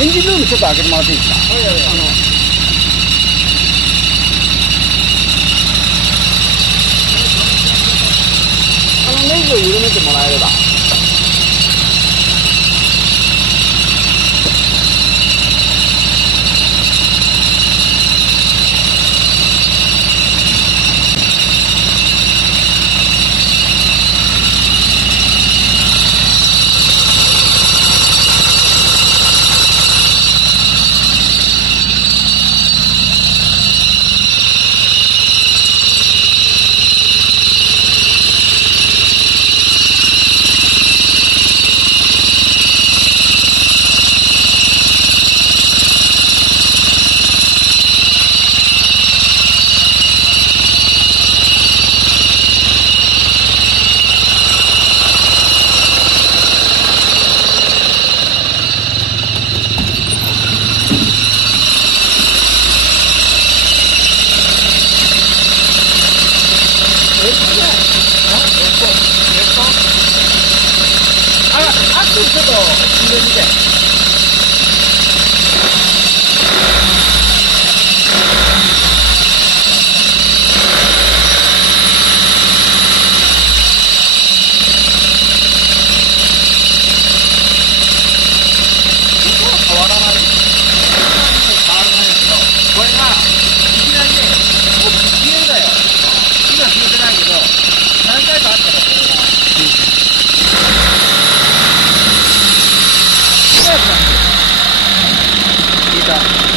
エンジンルームちょっと開けてもらっていいですか。はいはいはい。ネジを緩めてもらえれば。ちょっと進んでみて。変わらない。変わらないですけど、これがいきなりね、もう消えるだよ。今消えてないけど、何回かあったからこれが。聞いた。